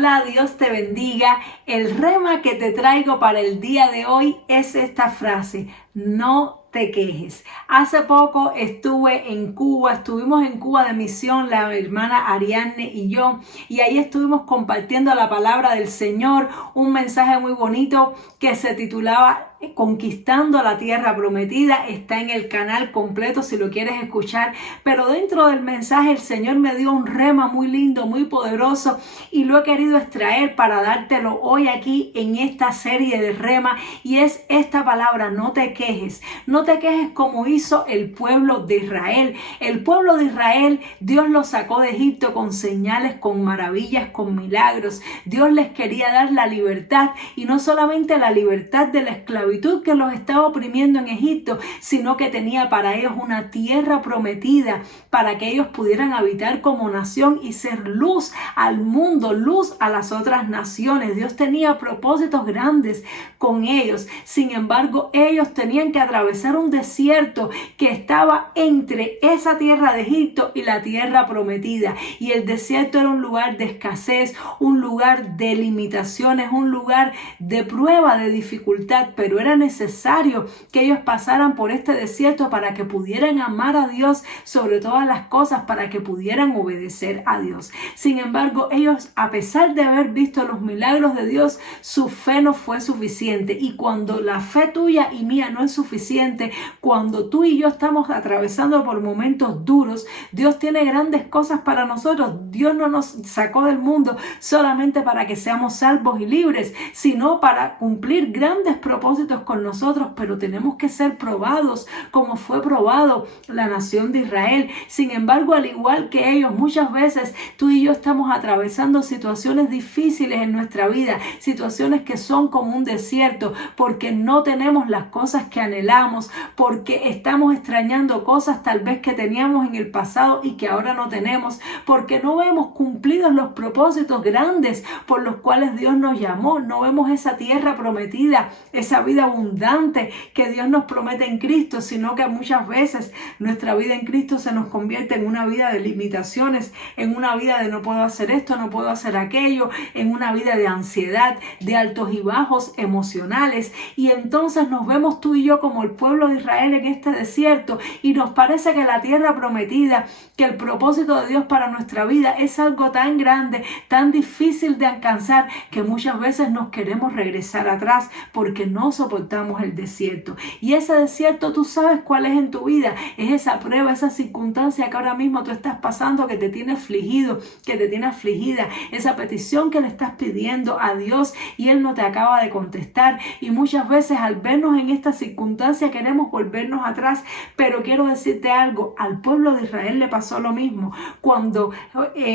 Hola, Dios te bendiga. El rema que te traigo para el día de hoy es esta frase: no te quejes. Hace poco estuvimos en Cuba de misión, la hermana Ariadne y yo, y ahí estuvimos compartiendo la palabra del Señor, un mensaje muy bonito que se titulaba Conquistando la Tierra Prometida. Está en el canal completo si lo quieres escuchar, pero dentro del mensaje el Señor me dio un rema muy lindo, muy poderoso, y lo he querido extraer para dártelo hoy aquí en esta serie de rema, y es esta palabra: no te quejes. No te quejes como hizo el pueblo de Israel. El pueblo de Israel, Dios los sacó de Egipto con señales, con maravillas, con milagros. Dios les quería dar la libertad, y no solamente la libertad de la esclavitud que los estaba oprimiendo en Egipto, sino que tenía para ellos una tierra prometida para que ellos pudieran habitar como nación y ser luz al mundo, luz a las otras naciones. Dios tenía propósitos grandes con ellos. Sin embargo, ellos tenían que atravesar un desierto que estaba entre esa tierra de Egipto y la tierra prometida. Y el desierto era un lugar de escasez, un lugar de limitaciones, un lugar de prueba, de dificultad, pero era necesario que ellos pasaran por este desierto para que pudieran amar a Dios sobre todas las cosas, para que pudieran obedecer a Dios. Sin embargo, ellos, a pesar de haber visto los milagros de Dios, su fe no fue suficiente. Y cuando la fe tuya y mía no es suficiente, cuando tú y yo estamos atravesando por momentos duros, Dios tiene grandes cosas para nosotros. Dios no nos sacó del mundo solamente para que seamos salvos y libres, sino para cumplir grandes propósitos con nosotros, pero tenemos que ser probados como fue probado la nación de Israel. Sin embargo, al igual que ellos, muchas veces tú y yo estamos atravesando situaciones difíciles en nuestra vida, situaciones que son como un desierto, porque no tenemos las cosas que anhelamos, porque estamos extrañando cosas tal vez que teníamos en el pasado y que ahora no tenemos, porque no vemos cumplidos los propósitos grandes por los cuales Dios nos llamó. No vemos esa tierra prometida, esa vida abundante que Dios nos promete en Cristo, sino que muchas veces nuestra vida en Cristo se nos convierte en una vida de limitaciones, en una vida de no puedo hacer esto, no puedo hacer aquello, en una vida de ansiedad, de altos y bajos emocionales. Y entonces nos vemos tú y yo como el pueblo de Israel en este desierto, y nos parece que la tierra prometida, que el propósito de Dios para nuestra vida es algo tan grande, tan difícil de alcanzar, que muchas veces nos queremos regresar atrás porque no soportamos el desierto. Y ese desierto, tú sabes cuál es en tu vida. Es esa prueba, esa circunstancia que ahora mismo tú estás pasando, que te tiene afligido, que te tiene afligida. Esa petición que le estás pidiendo a Dios y Él no te acaba de contestar. Y muchas veces al vernos en esta circunstancia queremos volvernos atrás. Pero quiero decirte algo: al pueblo de Israel le pasó lo mismo. Cuando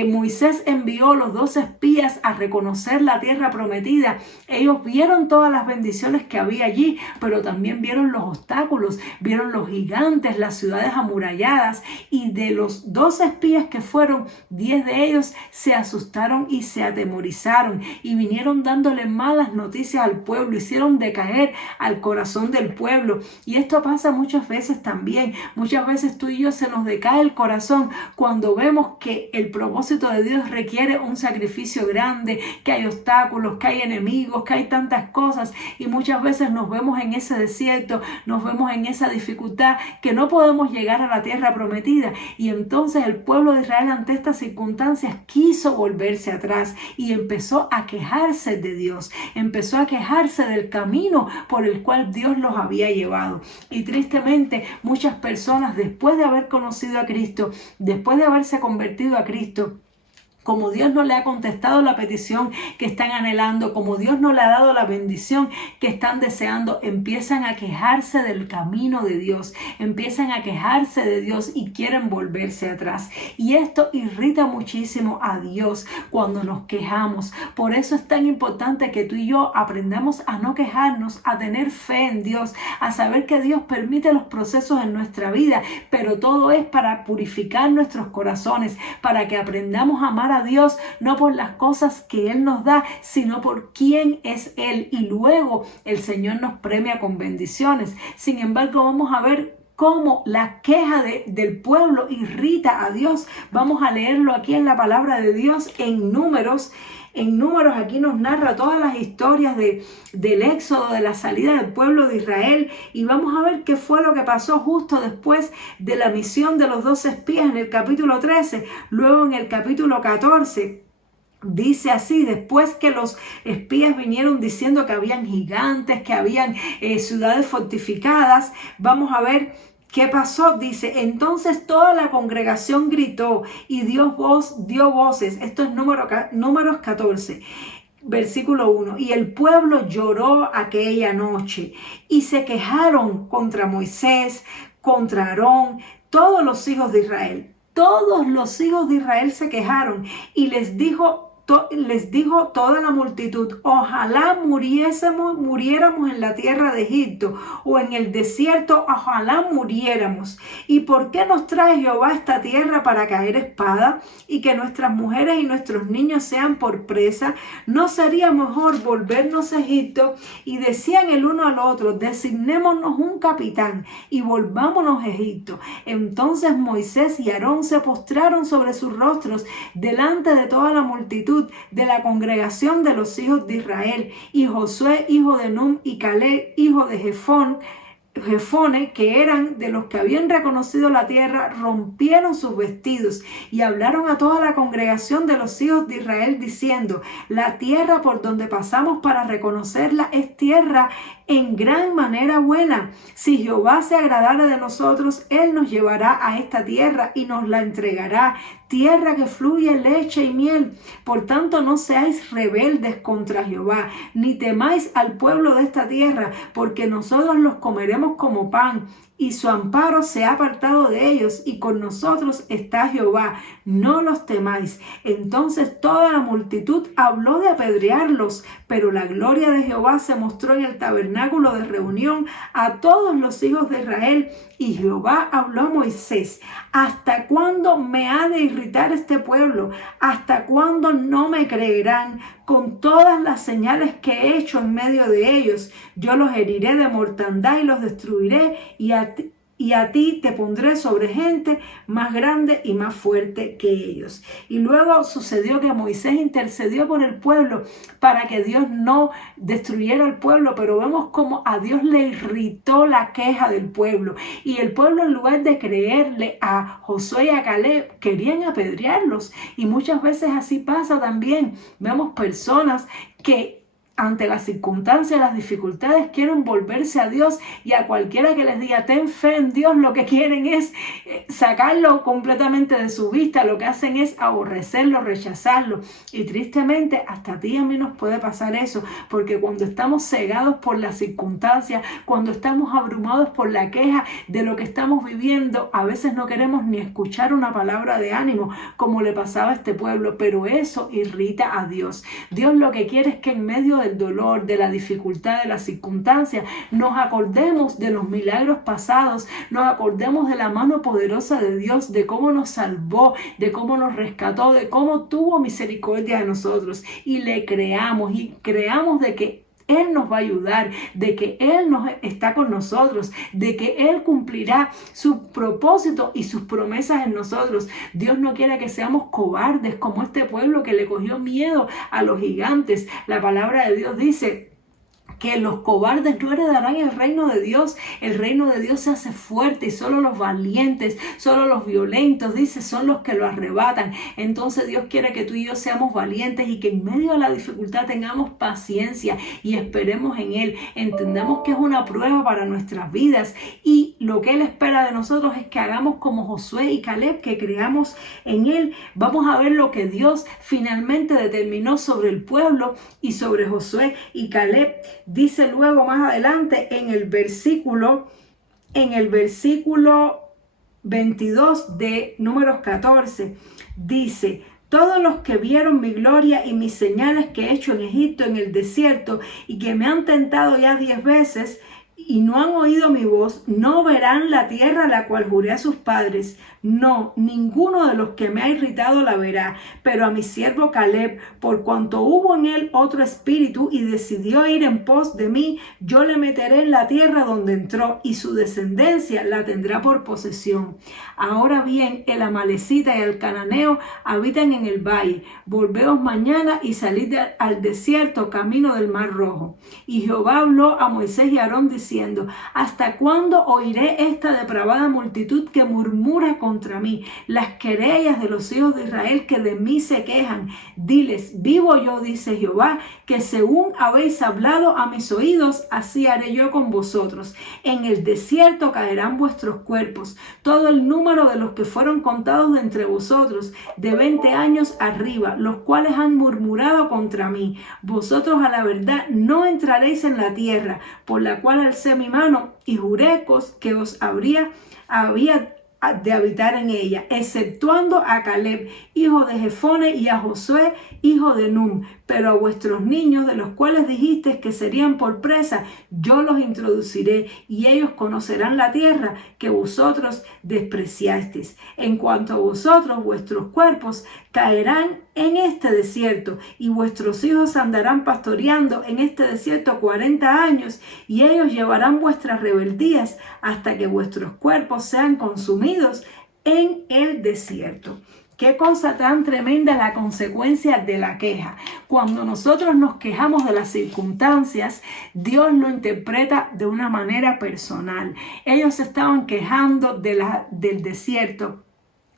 Moisés envió los 12 espías a reconocer la tierra prometida, ellos vieron todas las bendiciones que había allí, pero también vieron los obstáculos, vieron los gigantes, las ciudades amuralladas, y de los 12 espías que fueron, 10 de ellos se asustaron y se atemorizaron y vinieron dándole malas noticias al pueblo, hicieron decaer al corazón del pueblo. Y esto pasa muchas veces también. Muchas veces tú y yo se nos decae el corazón cuando vemos que el propósito de Dios requiere un sacrificio grande, que hay obstáculos, que hay enemigos, que hay tantas cosas, y muchas veces nos vemos en ese desierto, nos vemos en esa dificultad, que no podemos llegar a la tierra prometida. Y entonces el pueblo de Israel, ante estas circunstancias, quiso volverse atrás y empezó a quejarse de Dios, empezó a quejarse del camino por el cual Dios los había llevado. Y tristemente muchas personas, después de haber conocido a Cristo, después de haberse convertido a Cristo, como Dios no le ha contestado la petición que están anhelando, como Dios no le ha dado la bendición que están deseando, empiezan a quejarse del camino de Dios, empiezan a quejarse de Dios y quieren volverse atrás. Y esto irrita muchísimo a Dios cuando nos quejamos. Por eso es tan importante que tú y yo aprendamos a no quejarnos, a tener fe en Dios, a saber que Dios permite los procesos en nuestra vida, pero todo es para purificar nuestros corazones, para que aprendamos a amar a Dios, no por las cosas que Él nos da, sino por quién es Él. Y luego el Señor nos premia con bendiciones. Sin embargo, vamos a ver cómo la queja del pueblo irrita a Dios. Vamos a leerlo aquí en la palabra de Dios en Números. En Números aquí nos narra todas las historias del éxodo, de la salida del pueblo de Israel, y vamos a ver qué fue lo que pasó justo después de la misión de los 12 espías en el capítulo 13. Luego en el capítulo 14 dice así: después que los espías vinieron diciendo que habían gigantes, que habían ciudades fortificadas, vamos a ver ¿qué pasó? Dice, entonces toda la congregación gritó y dio voces. Esto es Números 14, versículo 1. Y el pueblo lloró aquella noche y se quejaron contra Moisés, contra Aarón, todos los hijos de Israel. Todos los hijos de Israel se quejaron y les dijo toda la multitud: ojalá muriéramos en la tierra de Egipto o en el desierto, ojalá muriéramos. ¿Y por qué nos trae Jehová esta tierra para caer espada y que nuestras mujeres y nuestros niños sean por presa? ¿No sería mejor volvernos a Egipto? Y decían el uno al otro: designémonos un capitán y volvámonos a Egipto. Entonces Moisés y Aarón se postraron sobre sus rostros delante de toda la multitud de la congregación de los hijos de Israel, y Josué hijo de Nun y Caleb hijo de Jefone, que eran de los que habían reconocido la tierra, rompieron sus vestidos y hablaron a toda la congregación de los hijos de Israel diciendo: la tierra por donde pasamos para reconocerla es tierra en gran manera buena. Si Jehová se agradara de nosotros, él nos llevará a esta tierra y nos la entregará, tierra que fluye leche y miel. Por tanto, no seáis rebeldes contra Jehová, ni temáis al pueblo de esta tierra, porque nosotros los comeremos como pan, y su amparo se ha apartado de ellos, y con nosotros está Jehová, no los temáis. Entonces toda la multitud habló de apedrearlos, pero la gloria de Jehová se mostró en el tabernáculo de reunión a todos los hijos de Israel. Y Jehová habló a Moisés: ¿hasta cuándo me ha de irritar este pueblo? ¿Hasta cuándo no me creerán con todas las señales que he hecho en medio de ellos? Yo los heriré de mortandad y los destruiré, y a ti te pondré sobre gente más grande y más fuerte que ellos. Y luego sucedió que Moisés intercedió por el pueblo para que Dios no destruyera al pueblo, pero vemos como a Dios le irritó la queja del pueblo, y el pueblo, en lugar de creerle a Josué y a Caleb, querían apedrearlos. Y muchas veces así pasa también. Vemos personas que ante las circunstancias, las dificultades, quieren volverse a Dios, y a cualquiera que les diga ten fe en Dios, lo que quieren es sacarlo completamente de su vista. Lo que hacen es aborrecerlo, rechazarlo, y tristemente hasta a ti y a mí nos puede pasar eso, porque cuando estamos cegados por las circunstancias, cuando estamos abrumados por la queja de lo que estamos viviendo, a veces no queremos ni escuchar una palabra de ánimo, como le pasaba a este pueblo, pero eso irrita a Dios. Dios lo que quiere es que en medio del dolor, de la dificultad, de las circunstancias, nos acordemos de los milagros pasados, nos acordemos de la mano poderosa de Dios, de cómo nos salvó, de cómo nos rescató, de cómo tuvo misericordia de nosotros, y le creamos, y creamos de que Él nos va a ayudar, de que Él está con nosotros, de que Él cumplirá su propósito y sus promesas en nosotros. Dios no quiere que seamos cobardes como este pueblo que le cogió miedo a los gigantes. La palabra de Dios dice que los cobardes no heredarán el reino de Dios. El reino de Dios se hace fuerte, y solo los valientes, solo los violentos, dice, son los que lo arrebatan. Entonces Dios quiere que tú y yo seamos valientes, y que en medio de la dificultad tengamos paciencia y esperemos en Él. Entendamos que es una prueba para nuestras vidas, y lo que Él espera de nosotros es que hagamos como Josué y Caleb, que creamos en Él. Vamos a ver lo que Dios finalmente determinó sobre el pueblo y sobre Josué y Caleb. Dice luego más adelante en el versículo 22 de Números 14, dice: todos los que vieron mi gloria y mis señales que he hecho en Egipto, en el desierto, y que me han tentado ya 10 veces, y no han oído mi voz, no verán la tierra a la cual juré a sus padres. No, ninguno de los que me ha irritado la verá. Pero a mi siervo Caleb, por cuanto hubo en él otro espíritu y decidió ir en pos de mí, yo le meteré en la tierra donde entró y su descendencia la tendrá por posesión. Ahora bien, el amalecita y el cananeo habitan en el valle. Volveos mañana y salid al desierto camino del mar Rojo. Y Jehová habló a Moisés y a Aarón diciendo: ¿hasta cuándo oiré esta depravada multitud que murmura contra mí? Las querellas de los hijos de Israel que de mí se quejan. Diles: vivo yo, dice Jehová, que según habéis hablado a mis oídos, así haré yo con vosotros. En el desierto caerán vuestros cuerpos, todo el número de los que fueron contados de entre vosotros, de 20 años arriba, los cuales han murmurado contra mí. Vosotros a la verdad no entraréis en la tierra, por la cual alcé mi mano y juré que os había de habitar en ella, exceptuando a Caleb, hijo de Jefone, y a Josué, hijo de Nun. Pero a vuestros niños, de los cuales dijisteis que serían por presa, yo los introduciré, y ellos conocerán la tierra que vosotros despreciasteis. En cuanto a vosotros, vuestros cuerpos caerán en este desierto, y vuestros hijos andarán pastoreando en este desierto 40 años, y ellos llevarán vuestras rebeldías hasta que vuestros cuerpos sean consumidos en el desierto. Qué cosa tan tremenda la consecuencia de la queja. Cuando nosotros nos quejamos de las circunstancias, Dios lo interpreta de una manera personal. Ellos se estaban quejando del desierto.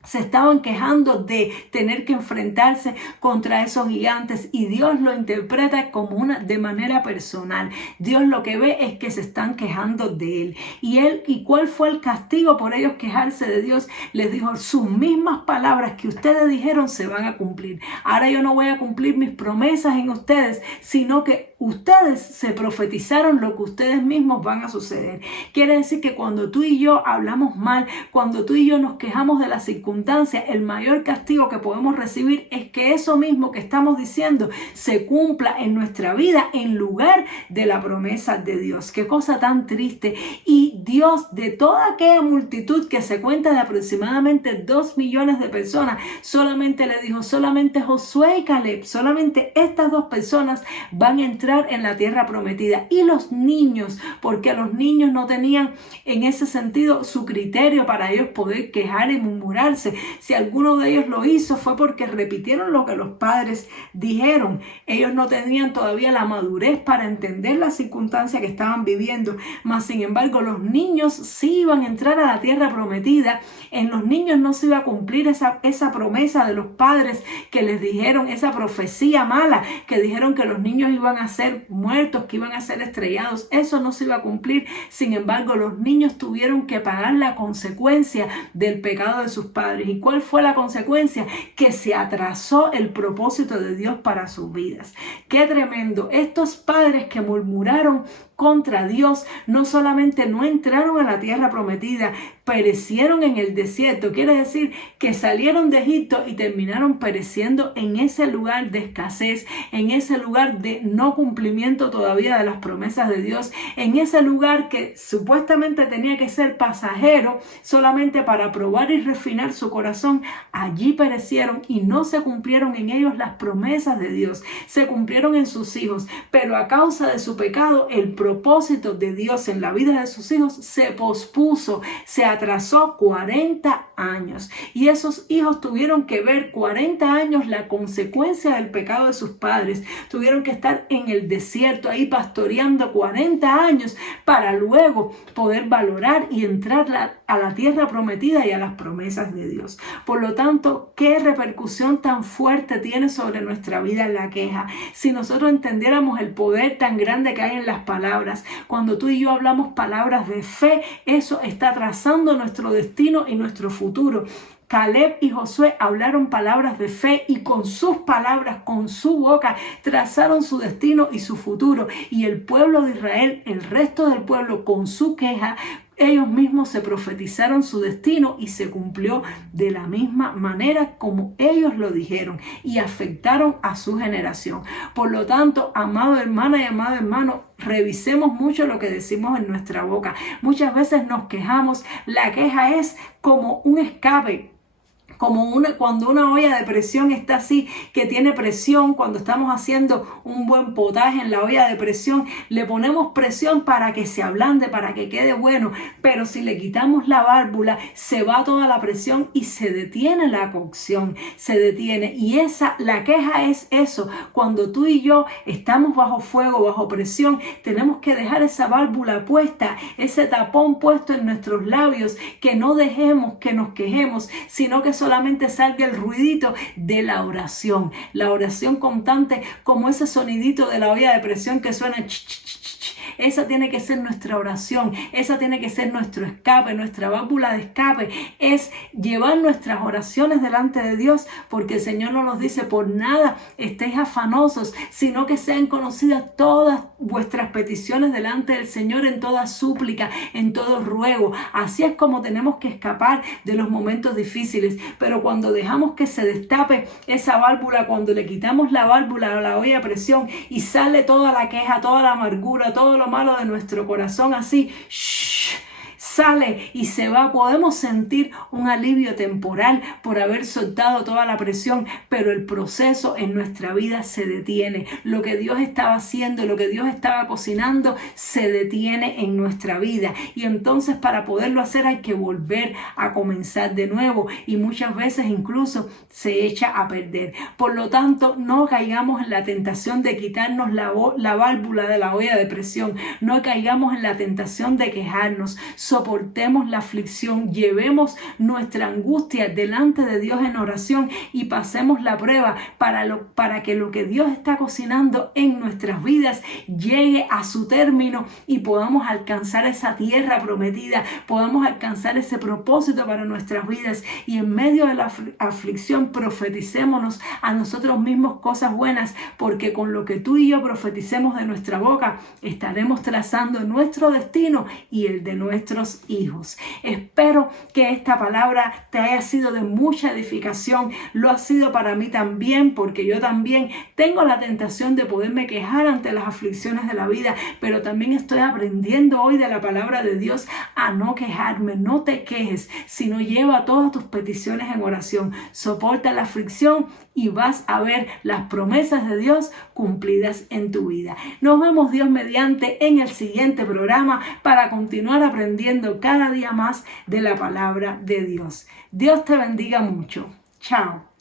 Se estaban quejando de tener que enfrentarse contra esos gigantes y Dios lo interpreta como de manera personal. Dios lo que ve es que se están quejando de Él. ¿Y cuál fue el castigo por ellos quejarse de Dios? Les dijo: sus mismas palabras que ustedes dijeron se van a cumplir. Ahora yo no voy a cumplir mis promesas en ustedes, sino que ustedes se profetizaron lo que ustedes mismos van a suceder. Quiere decir que cuando tú y yo hablamos mal, cuando tú y yo nos quejamos de las circunstancias, el mayor castigo que podemos recibir es que eso mismo que estamos diciendo se cumpla en nuestra vida en lugar de la promesa de Dios. Qué cosa tan triste. Y Dios, de toda aquella multitud que se cuenta de aproximadamente 2 millones de personas, solamente le dijo: solamente Josué y Caleb, solamente estas dos personas van a entrar en la tierra prometida. Y los niños, porque los niños no tenían en ese sentido su criterio para ellos poder quejar y murmurarse. Si alguno de ellos lo hizo fue porque repitieron lo que los padres dijeron. Ellos no tenían todavía la madurez para entender la circunstancia que estaban viviendo. Mas sin embargo, los niños sí iban a entrar a la tierra prometida. En los niños no se iba a cumplir esa promesa de los padres que les dijeron, esa profecía mala que dijeron que los niños iban a ser muertos, que iban a ser estrellados. Eso no se iba a cumplir. Sin embargo, los niños tuvieron que pagar la consecuencia del pecado de sus padres. ¿Y cuál fue la consecuencia? Que se atrasó el propósito de Dios para sus vidas. ¡Qué tremendo! Estos padres que murmuraron contra Dios no solamente no entraron a la tierra prometida, perecieron en el desierto. Quiere decir que salieron de Egipto y terminaron pereciendo en ese lugar de escasez, en ese lugar de no cumplimiento todavía de las promesas de Dios, en ese lugar que supuestamente tenía que ser pasajero solamente para probar y refinar su corazón. Allí perecieron y no se cumplieron en ellos las promesas de Dios. Se cumplieron en sus hijos, pero a causa de su pecado, el propósito de Dios en la vida de sus hijos se pospuso, se atrasó 40 años. Y esos hijos tuvieron que ver 40 años la consecuencia del pecado de sus padres. Tuvieron que estar en el desierto ahí pastoreando 40 años para luego poder valorar y entrar a la tierra prometida y a las promesas de Dios. Por lo tanto, ¿qué repercusión tan fuerte tiene sobre nuestra vida la queja? Si nosotros entendiéramos el poder tan grande que hay en las palabras, cuando tú y yo hablamos palabras de fe, eso está trazando nuestro destino y nuestro futuro. Caleb y Josué hablaron palabras de fe y con sus palabras, con su boca, trazaron su destino y su futuro. Y el pueblo de Israel, el resto del pueblo, con su queja, ellos mismos se profetizaron su destino y se cumplió de la misma manera como ellos lo dijeron y afectaron a su generación. Por lo tanto, amado hermana y amado hermano, revisemos mucho lo que decimos en nuestra boca. Muchas veces nos quejamos. La queja es como un escape. Cuando una olla de presión está así, que tiene presión, cuando estamos haciendo un buen potaje en la olla de presión, le ponemos presión para que se ablande, para que quede bueno, pero si le quitamos la válvula, se va toda la presión y se detiene la cocción, se detiene. Y la queja es eso, cuando tú y yo estamos bajo fuego, bajo presión, tenemos que dejar esa válvula puesta, ese tapón puesto en nuestros labios, que no dejemos que nos quejemos, sino que solamente salga el ruidito de la oración constante, como ese sonidito de la olla de presión que suena ch, ch, ch, ch. Esa tiene que ser nuestra oración, esa tiene que ser nuestro escape, nuestra válvula de escape, es llevar nuestras oraciones delante de Dios, porque el Señor no nos dice: por nada estéis afanosos, sino que sean conocidas todas vuestras peticiones delante del Señor en toda súplica, en todo ruego. Así es como tenemos que escapar de los momentos difíciles. Pero cuando dejamos que se destape esa válvula, cuando le quitamos la válvula a la olla de presión y sale toda la queja, toda la amargura, todo lo malo de nuestro corazón, así, sale y se va, podemos sentir un alivio temporal por haber soltado toda la presión, pero el proceso en nuestra vida se detiene. Lo que Dios estaba haciendo, lo que Dios estaba cocinando, se detiene en nuestra vida. Y entonces, para poderlo hacer, hay que volver a comenzar de nuevo, y muchas veces incluso se echa a perder. Por lo tanto, no caigamos en la tentación de quitarnos la válvula de la olla de presión, no caigamos en la tentación de quejarnos. Soportemos la aflicción, llevemos nuestra angustia delante de Dios en oración y pasemos la prueba para que lo que Dios está cocinando en nuestras vidas llegue a su término y podamos alcanzar esa tierra prometida, podamos alcanzar ese propósito para nuestras vidas. Y en medio de la aflicción, profeticémonos a nosotros mismos cosas buenas, porque con lo que tú y yo profeticemos de nuestra boca, estaremos trazando nuestro destino y el de nuestros hijos. Espero que esta palabra te haya sido de mucha edificación. Lo ha sido para mí también, porque yo también tengo la tentación de poderme quejar ante las aflicciones de la vida, pero también estoy aprendiendo hoy de la palabra de Dios a no quejarme. No te quejes, sino lleva todas tus peticiones en oración. Soporta la aflicción y vas a ver las promesas de Dios cumplidas en tu vida. Nos vemos, Dios mediante, en el siguiente programa para continuar aprendiendo cada día más de la palabra de Dios. Dios te bendiga mucho. Chao.